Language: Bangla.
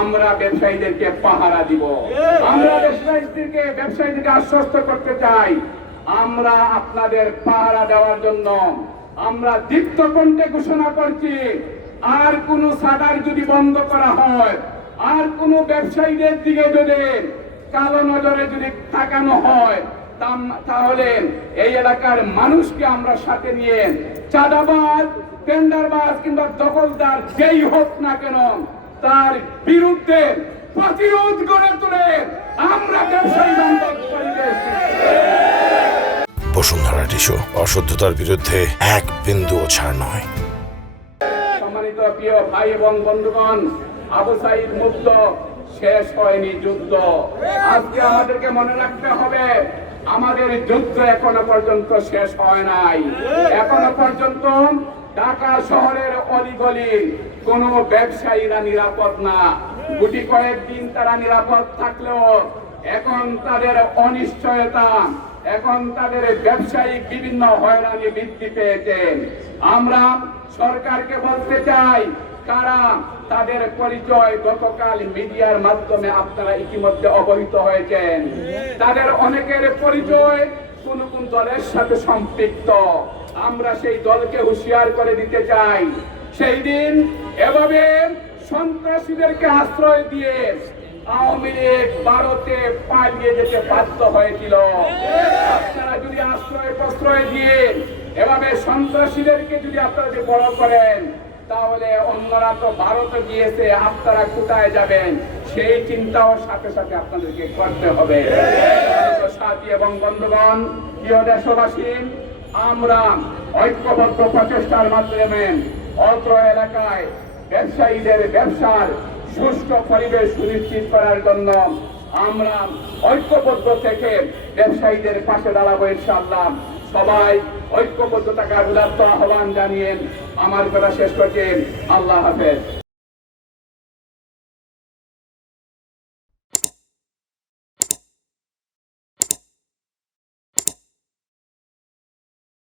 আমরা ব্যবসায়ীদেরকে পাহারা দিব। আমরা ব্যবসায়ীদেরকে আশ্বস্ত করতে চাই, আমরা আপনাদের পাহারা দেওয়ার জন্য আমরা দীপ্ত কণ্ঠে ঘোষণা করছি, আর কোন সাদার যদি বন্ধ করা হয়, আর কোন ব্যবসায়ীদের দিকে যদি কালো নজরে যদি তাকানো হয়, তাহলে এই এলাকার মানুষকে আমরা সাথে নিয়ে চাঁদাবাজ, টেন্ডারবাজ কিংবা দখলদার যেই হোক না কেন তার বিরুদ্ধে প্রতিরোধ গড়ে তুলে আমরা ব্যবসায়ী বান্ধব পরিবেশ। বসুন্ধরা টিস্যু, অশুদ্ধতার বিরুদ্ধে এক বিন্দুও ছাড় নয়। সম্মানিত প্রিয় ভাই এবং বন্ধুগণ, আবু সাঈদ মুক্ত শেষ হয়নি যুদ্ধ। আজকে আমাদেরকে মনে রাখতে হবে, আমাদের যুদ্ধ এখনো পর্যন্ত শেষ হয় নাই। এখনো পর্যন্ত ঢাকা শহরের অলিগলি কোন ব্যবসায়ীরা নিরাপদ না। গুটি কয়েকদিন তারা নিরাপদ থাকলেও এখন তাদের অনিশ্চয়তা, এখন তাদের ব্যবসায়িক বিভিন্ন হয়রানি বৃদ্ধি পেয়েছে। আমরা সরকারকে বলতে চাই, কারা তাদের পরিচয় গতকাল মিডিয়ার মাধ্যমে আপনারা ইতিমধ্যে অবহিত হয়েছেন। তাদের অনেকের পরিচয় কোন কোন দলের সাথে সম্পৃক্ত। আমরা সেই দলকে হুঁশিয়ার করে দিতে চাই, সেই দিন এভাবে সন্ত্রাসীদেরকে আশ্রয় দিয়ে আওয়ামী লীগ ভারতে পালিয়ে যেতে বাধ্য হয়েছিল। আপনারা যদি আশ্রয় প্রশ্রয় দিয়ে এভাবে সন্ত্রাসীদেরকে যদি আপনারা বড় করেন, তাহলে অন্যরা তো ভারতে গিয়েছে, আপনারা কোথায় যাবেন সেই চিন্তাও সাথে সাথে আপনাদেরকে করতে হবে। সাথী এবং বন্ধুগণ, প্রিয় দেশবাসী, আমরা ঐক্যবদ্ধ প্রচেষ্টার মাধ্যমে অত্র এলাকায় ব্যবসায়ীদের ব্যবসার সুষ্ঠু পরিবেশ সুনিশ্চিত করার জন্য আমরা ঐক্যবদ্ধ থেকে ব্যবসায়ীদের পাশে দাঁড়াবো ইনশাআল্লাহ। সবাই ঐক্যবদ্ধ থাকার উদাত্ত আহ্বান জানিয়ে আমার কথা শেষ করছি। আল্লাহ হাফেজ।